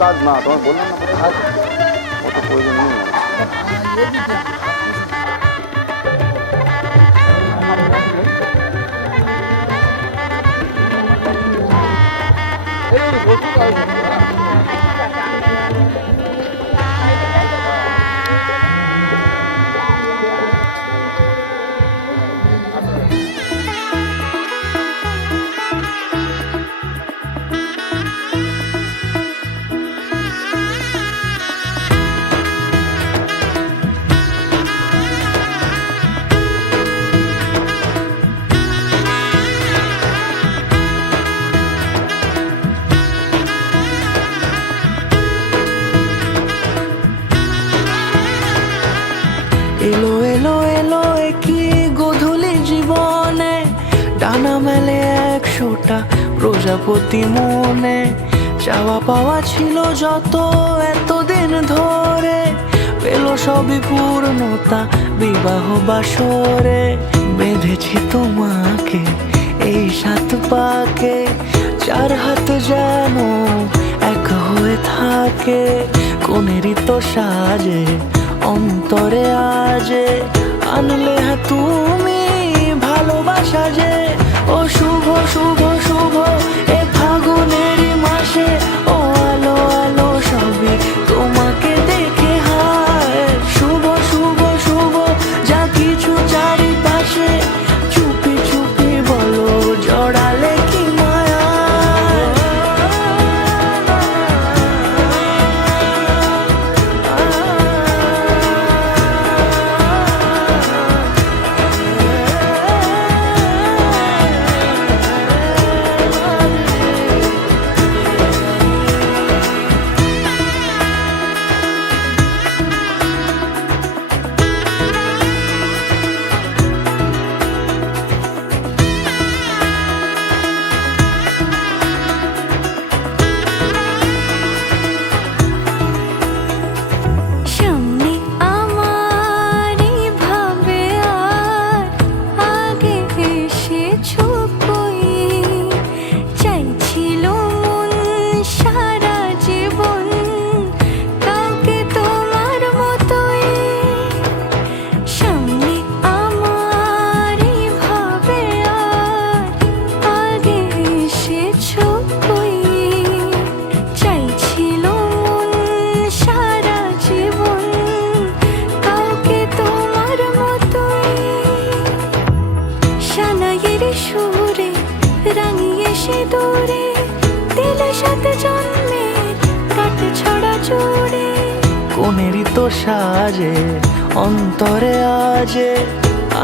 কাজ না তোমার বললাম না কাজ অত প্রয়োজন নেই। এলো এলো এলো কি গোধূলি জীবনে, ডানা মেলে 100টা প্রজাপতি মনে। চাওয়া পাওয়া ছিল যত এতদিন ধরে, পেল সবই পূর্ণতা বিবাহ বাসরে। বেঁধেছি তোমাকে এই 7 পাকে, 4 হাত যেন এক হয়ে থাকে। কোনেরই তো সাজে অন্তরে আজে, আনলে তুমি ভালোবাসা যে। ও শুভ শুভ শুভ এ ফাগুনেরই মাসে, ও আলো আলো সবই তোমাকে দেখে হায়। শুভ শুভ শুভ যা কিছু চারিপাশে, চুপি চুপি বলো জড়ালে কি মায়া। কোনেরই তো সাজে অন্তরে আজে,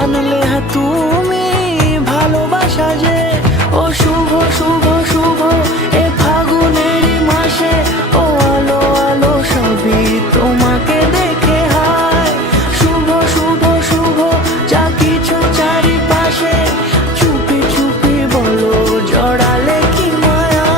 আনলে তুমি ভালোবাসা যে। ও শুভ শুভ শুভ এ ফাগুনেরই মাসে, ও আলো আলো সবই তোমাকে দেখে হায়। শুভ শুভ শুভ যা কিছু চারিপাশে, চুপি চুপি বলো জড়ালে কি মায়া।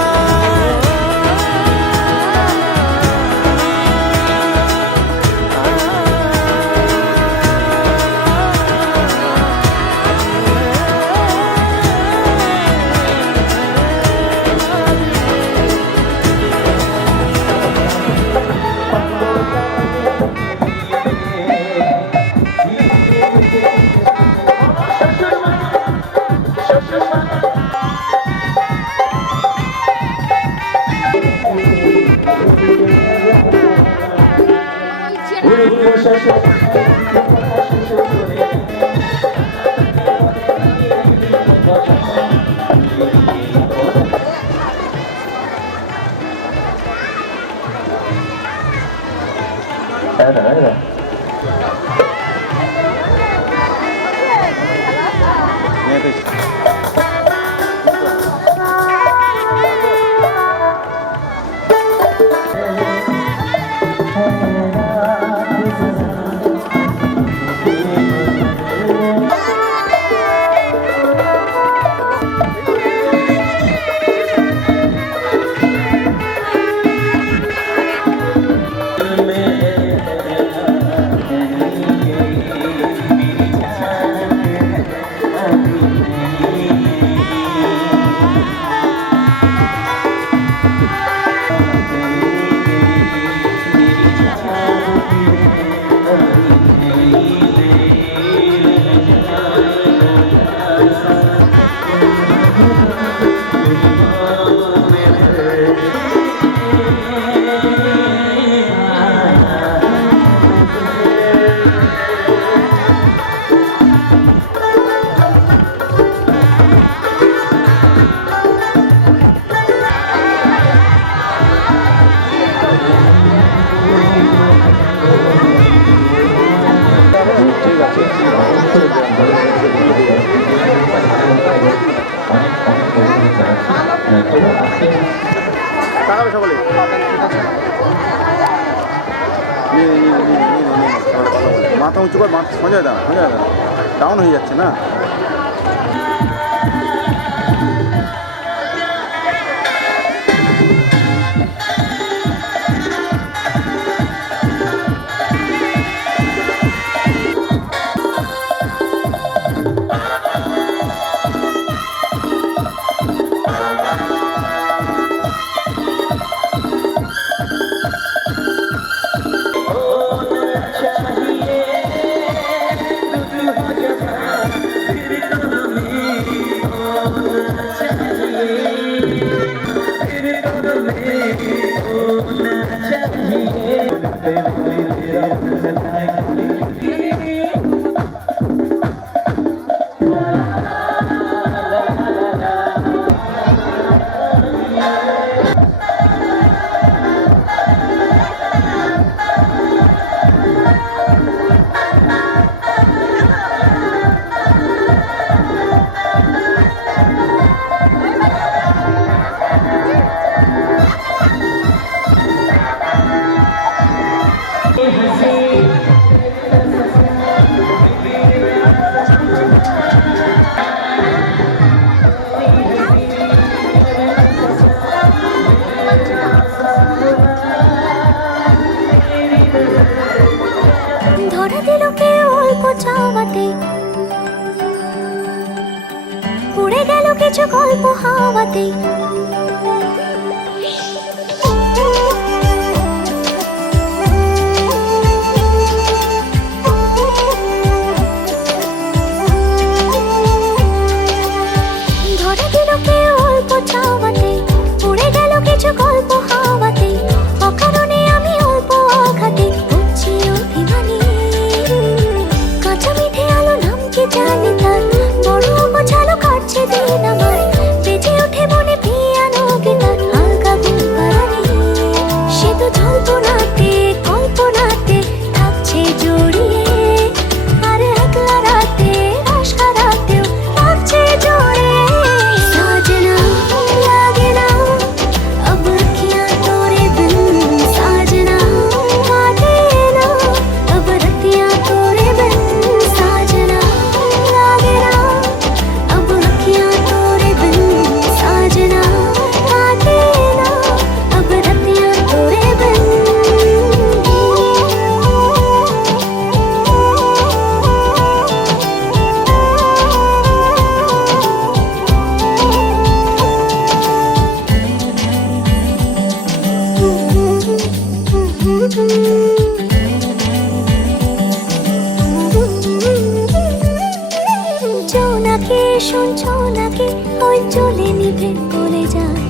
তাকাবে সকলে মাথা উঁচু কর, সঞ্জয় দা ডাউন হয়ে যাচ্ছে না। ধরা দিল কে অল্প চাওয়াতে, উড়ে গেল কিছু গল্প হাওয়াতে। ধরা দিল কে অল্প চাওয়াতে, উড়ে গেল কিছু গল্প হাওয়াতে। অকারণে আমি অল্প আঘাতে হচ্ছি অভিমানী। কাঁচা মিঠে আলো নাম কি জানি তার, বড় গোছালো কাটছে দিন আমার। বেজে ওঠে মনে পিয়ানো গিটার, হালকা গুনবারানি। সে তো জল্পনাতে কল্পনাতে থাকছে জড়িয়ে, আর একলা রাতে আশকা রাতেও থাকছে জড়িয়ে। সাজনা লাগে না अब अखियाँ तोरे बिन, साजना काटे ना अब रतियाँ तोरे बिन। साजना लागे ना अब अखियाँ तोरे बिन, साजना काटे ना अब रतियाँ तोरे बिन। জোনাকি শুনছো নাকি ওই চলে নিভে গলে যায়।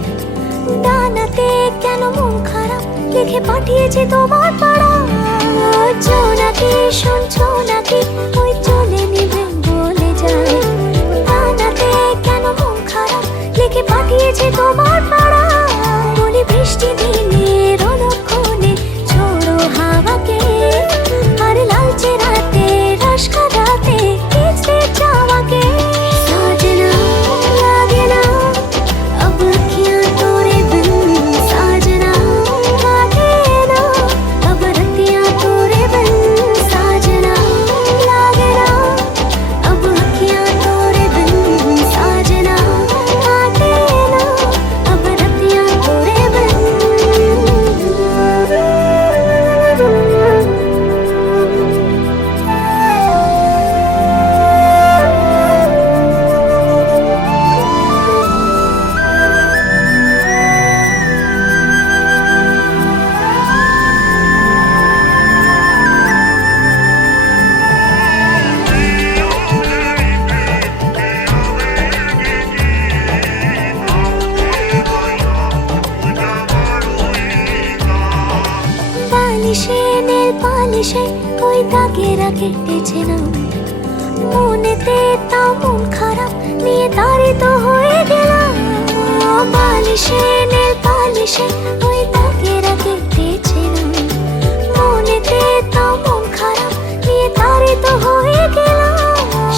ডানাতে কেন মন খারাপ লিখে পাঠিয়েছে তোমার পাড়া। জোনাকি শুনছো নাকি ওই চলে নিভে গলে যায়। ডানাতে কেন মন খারাপ লিখে পাঠিয়েছে তোমার পাড়া। বলি বৃষ্টি দিনের অলক্ষণে ছোড়ো হাওয়াকে, আর লালচে রাতে রস খাদাতে কিচতে চাওয়াকে। সাজনা দাগেরা কেটেছে না মনেতে তা মন খারাপ নিয়ে তাড়িত হয়ে গেলাম বালিশে নীল পালিশে ওই দাগেরা কেটেছে না মনেতে তা মন খারাপ নিয়ে তাড়িত হয়ে গেলাম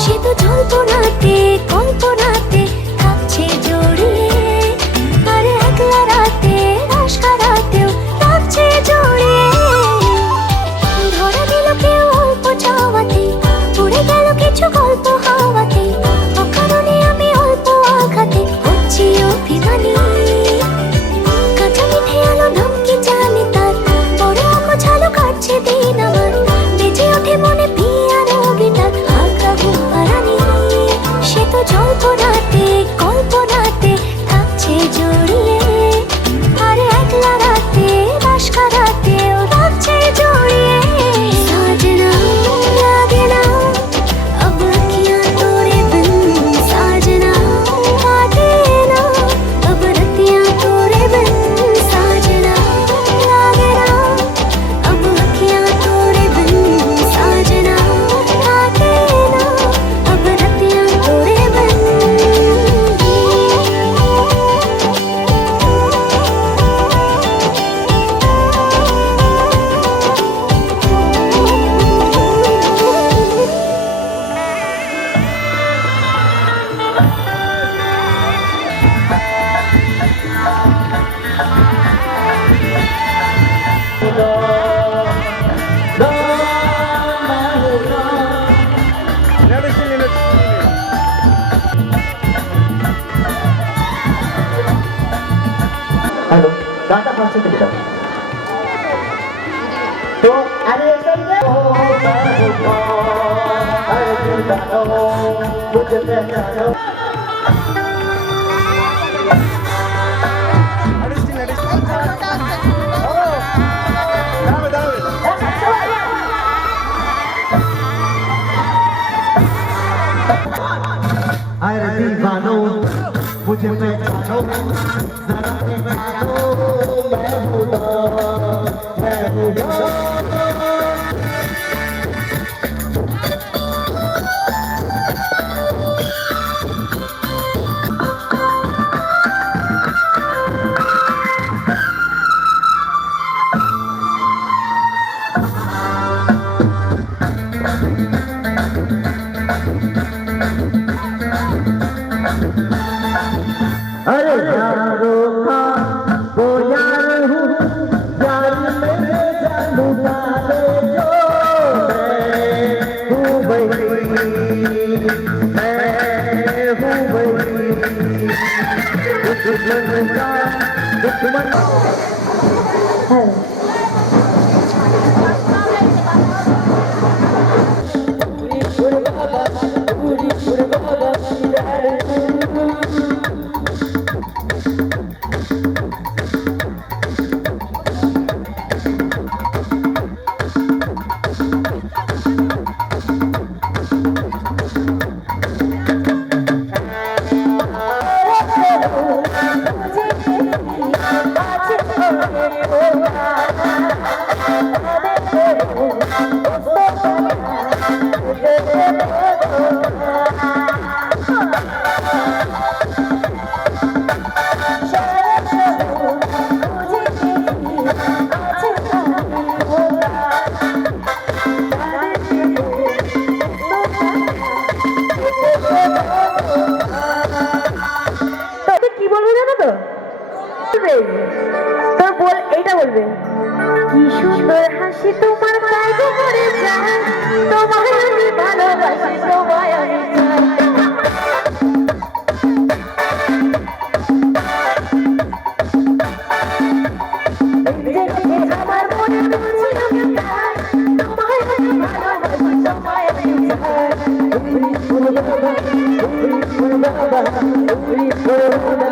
সে তো জল্পনাতে কল্পনাতে থাকছে জড়িয়ে আর একলা রাতে রাশ কারাতেও থাকছে জড়িয়ে ধরা দিল কেউ অল্প চাওয়াতে উড়ে গেল কিছু গল্প হাওয়াতে অকারণে আমি অল্প আঘাতে হচ্ছি অভিমানী কাঁচা মিঠে আলো ধমকি জানি তার বড় অগোছালো কাটছে দিন আমার বেজে ওঠে মনে পিয়ানো গিটার হালকা ঘুম হারানি সে তো জল্পনাতে কল্পনাতে থাকছে জড়িয়ে আর একলা রাতে রাশ কারাতেও থাকছে জড়িয়ে সাজনা লাগে না अब अखियाँ तोरे बिन साजना काटे ना अब रतियाँ तोरे बिन साजना लागे ना अब अखियाँ तोरे बिन साजना काटे ना अब रतियाँ तोरे बिन हेलो गाता कौन से बेटा तो अरे मुझे पहचानो अरे दीवानो मुझे पहचानो जरा पहचानो मैं हूँ अरे यारो का वो यार हूँ यार मेरे जानू डाले जो मैं हूँ वही दुश्मन का दुश्मन কি সুন্দর হাসি তোমার তাই গো মরে যায় তোমায় আমি ভালোবাসি তোমায় আমি চাই আমার মনে বলছি আমি তাই তোমায় আমি ভালোবাসি তোমায় আমি চাই উরি ফুল বাবা উরি ফুল বাবা উরি ফুল বাবা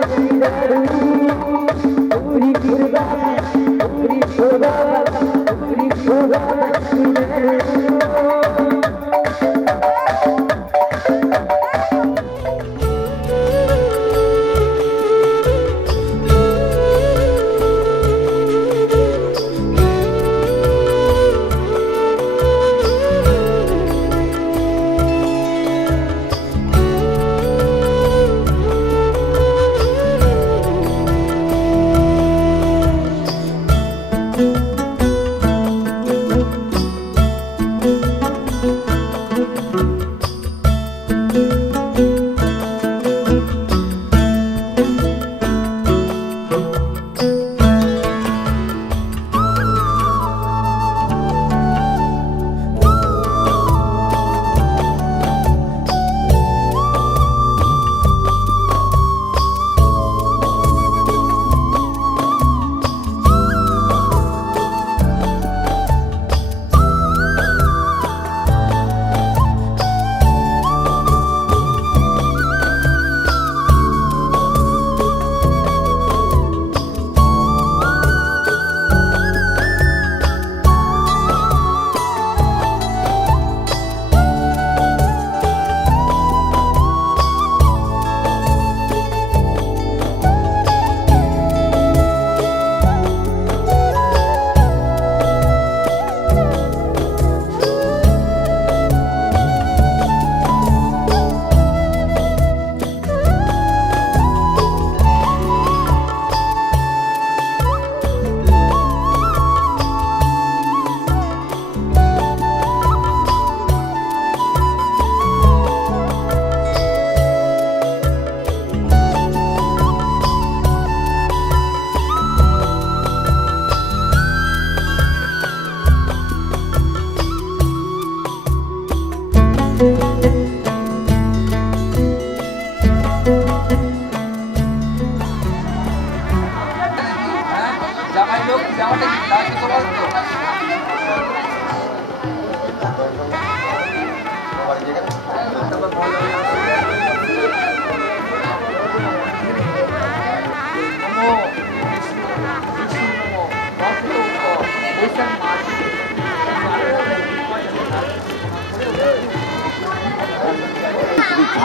উরি ফুল বাবা উরি ফুল বাবা উরি ফুল বাবা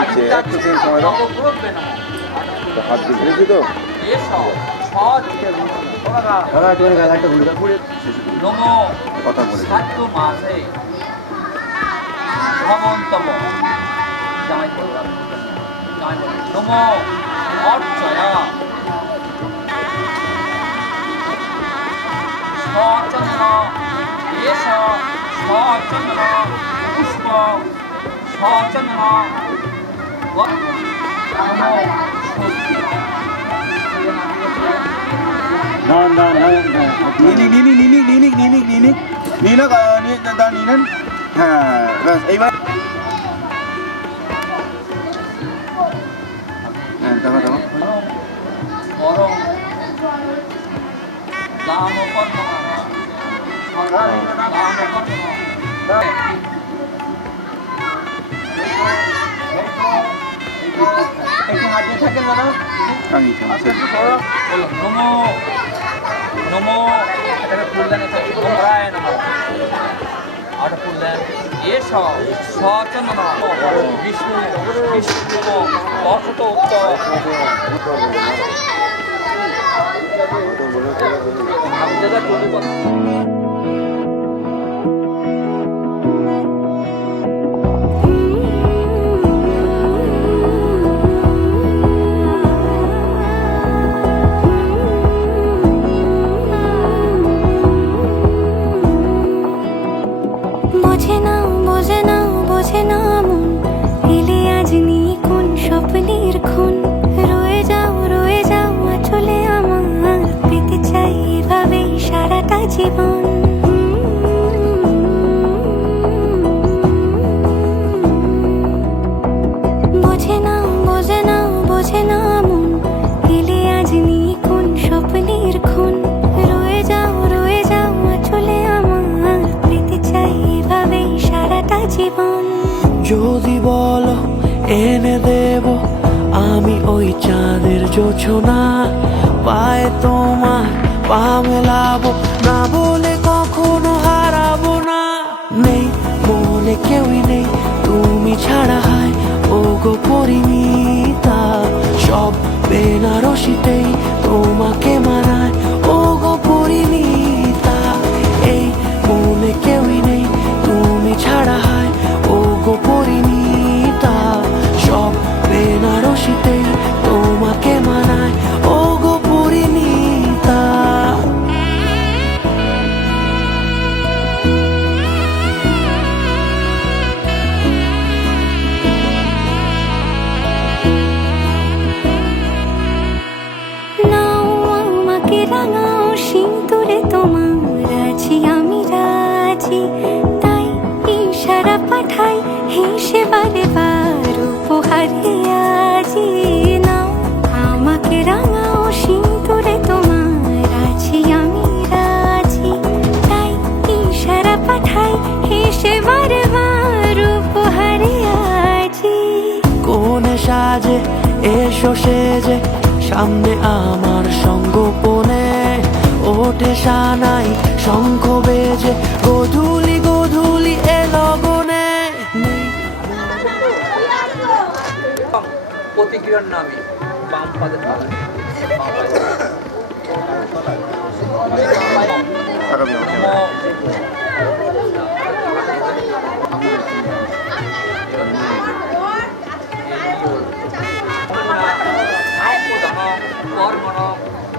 আছে একটু সেকেন্ড সময় দাও তো হাত দিয়েছি তো দাদা একটু একটা ঘুরে দাও ঘুরে কথা বলে ভগবন্তম জামাই বললাম জামাই বললাম নম অর্চয়া সচন্দন এষ সচন্দন পুষ্প সচন্দন না না না নিলেন হ্যাঁ এইবার হ্যাঁ দেখো দেখো বরং দামকর্ম একটু হাতে থাকেন দাদা নমো নমো এটাকে ফুল দেন নমরায় নমো আর ফুল দেন এস সচন্দন বিষ্ণু বিষ্ণু অসত উত্তর দাদা চলে কথা বোঝে না মন এলে আজ নিয়ে কোন স্বপ্নের খুন রয়ে যাও চলে আমার পেতে চাই এভাবেই সারাটা জীবন বোঝে না মন এলে আজ নিয়ে কোন স্বপ্নের খুন রয়ে যাও চলে আমার পেতে চাই এভাবেই সারাটা জীবন যদি বলো এনে দেব আমি ওই চাঁদের জোছনা পায়ে তোমার পা মেলাবো না বলে কখনো হারাবো না নেই মনে কেউই নেই তুমি ছাড়া হয় ও গো পরিমিতা সব বেনারসিতেই তোমাকে মানায় ও গো পরিমিতা এই মনে কেউই নেই তুমি ছাড়া হয় ও গো পরিমিতা সব বেনারসিতেই তোমাকে মানায় ও গো পরিমিতা নাও আমাকে রাঙাও সিঁদুরে তোমার আছি আমি রাজি তাই ইশারা পাঠাই হেসে বারে বার উপহারে আজি নাও আমাকে রাঙাও সিঁদুরে তোমার আছি আমি রাজি তাই ইশারা পাঠাই হেসে বারে বার উপহারে আজি কোনে সাজে এসো সেজে সামনে আমার সঙ্গোপনে ওঠে সানাই শঙ্খ বেজে গধূলি এ লগনে প্রতিক্রিয়ার নামে বাম পাদে তলায়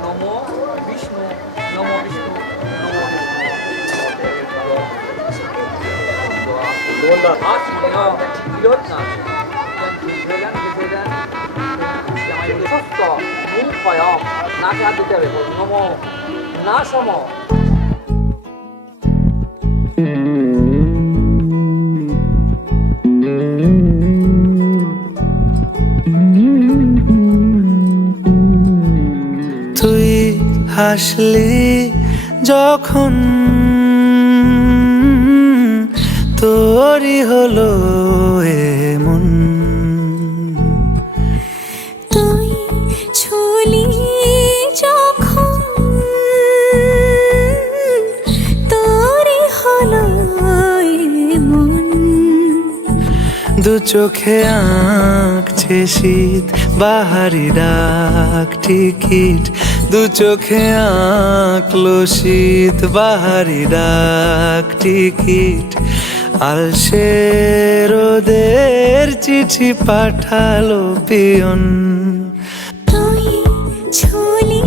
নমো বিষ্ণু নমো বিষ্ণু নমো বিষ্ণু আত্মীয় বিরোধ না নাকে হাত দিতে হবে নমো না সম তুই হাসলি যখন তোরই হলো এমন তুই ছুলি যখন তোরই হলো এমন দু চোখে আঁকছে শীত বাহারি ডাক টিকিট, দু চোখে আঁকলো শীত বাহারি ডাক টিকিট। আলসে রোদের চিঠি পাঠালো পিয়ন। তুই ছুলি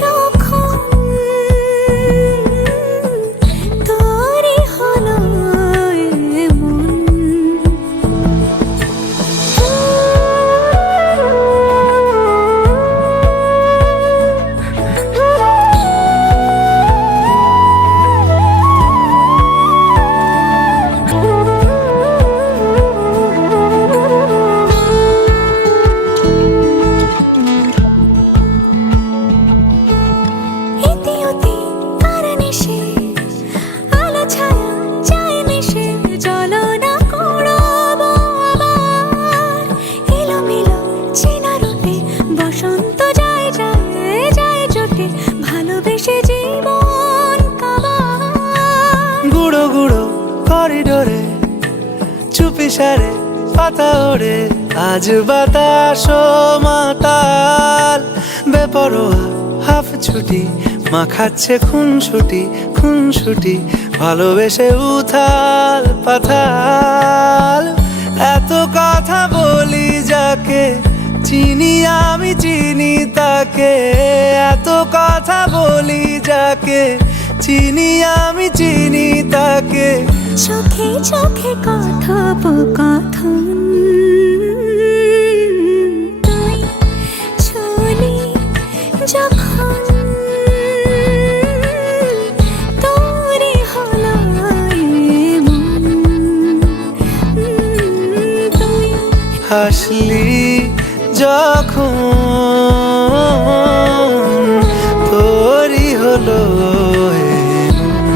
যখন তোরই হলো এমন। ইতিউতি তার নিশে আলো ছায়া যায় মিশে, চলো না কুড়াবো আবার এলোমেলো চেনা রূপে। বসন্ত যায় যায় যায় জোটে, ভালোবেসে জীবন কাবার। গুঁড়ো গুঁড়ো করিডোরে চুপি সারে পাতা ওড়ে, আজ বাতাস মাতাল বেপরোয়া হাফ ছুটি। মাখাচ্ছে খুনসুটি ভালোবেসে উথাল পাথাল। এত কথা বলি যাকে চিনি আমি চিনি তাকে, এত কথা বলি যাকে চিনি আমি চিনি তাকে। চোখে চোখে কথোপকথন, তুই ছুলি যখন তোরই হলো এমন। তুই হাসলি যখন তোরই হলো এমন।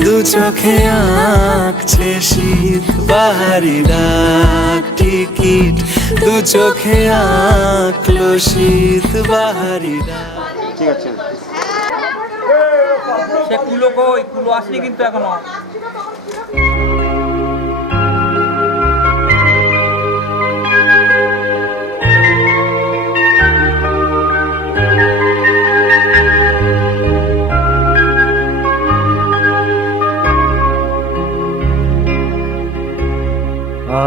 দু চোখে আঁকছে শীত বাহারি ডাক টিকিট, দু চোখে আঁকলো শীত বাহারি ডাক। ঠিক আছে। সে কুলো কই, কুলো আসেনি কিন্তু এখনো।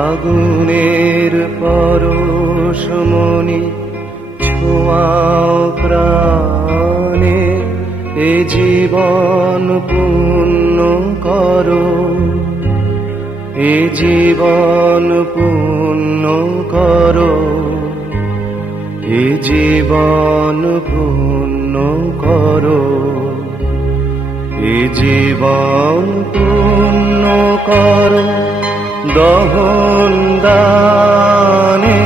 আগুনের পরশমণি ছোঁয়াও প্রাণে, এ জীবন পূর্ণ করো, এ জীবন পূর্ণ করো, এ জীবন পূর্ণ করো, এ জীবন পূর্ণ করো। দহন দানে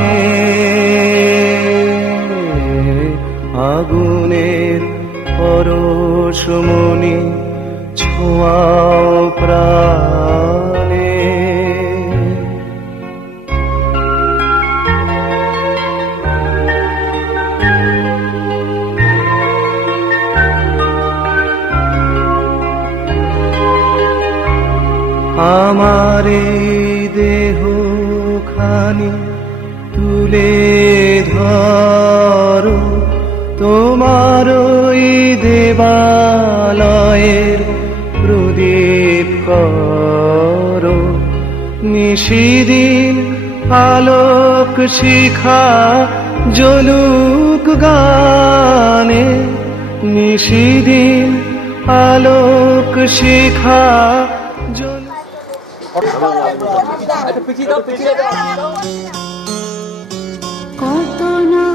আগুনের পরশমণি ছোঁয়াও প্রাণে। আমার দেহ খানি তুলে ধরো, তোমার ওই দেবালয়ের প্রদীপ করো। নিশিদিন আলোক শিখা জ্বলুক গানে, নিশিদিন আলোক শিখা জ্বলুক। একটু পিছিয়ে দাও, পিছিয়ে দাও। কত না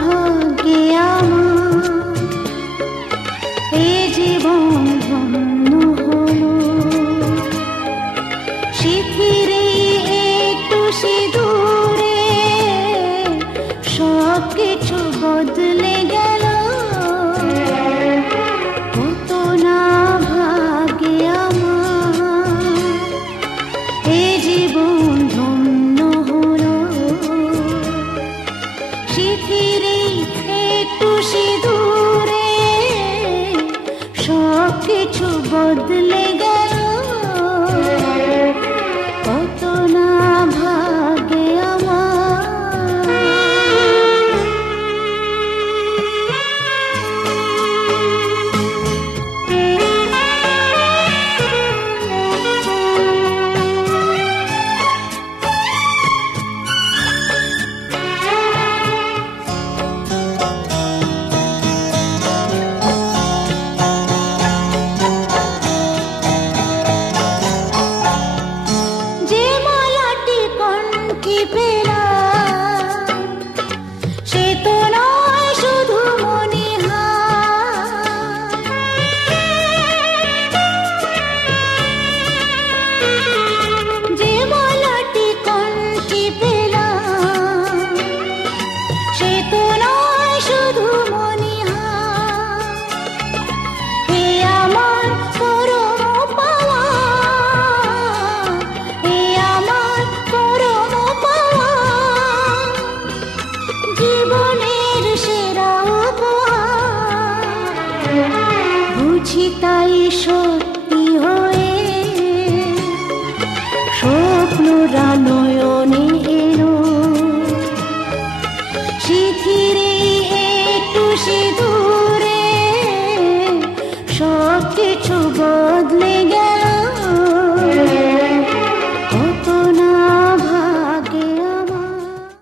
ভাগ্যে আমার এ জীবন ধন্য হলো। শিথিরে একটু সিঁদুরে সব কিছু বদলে গেল। কত না ভাগ্যে আমার এ জীবন ধন্য হলো। শিথিরে একটু এসো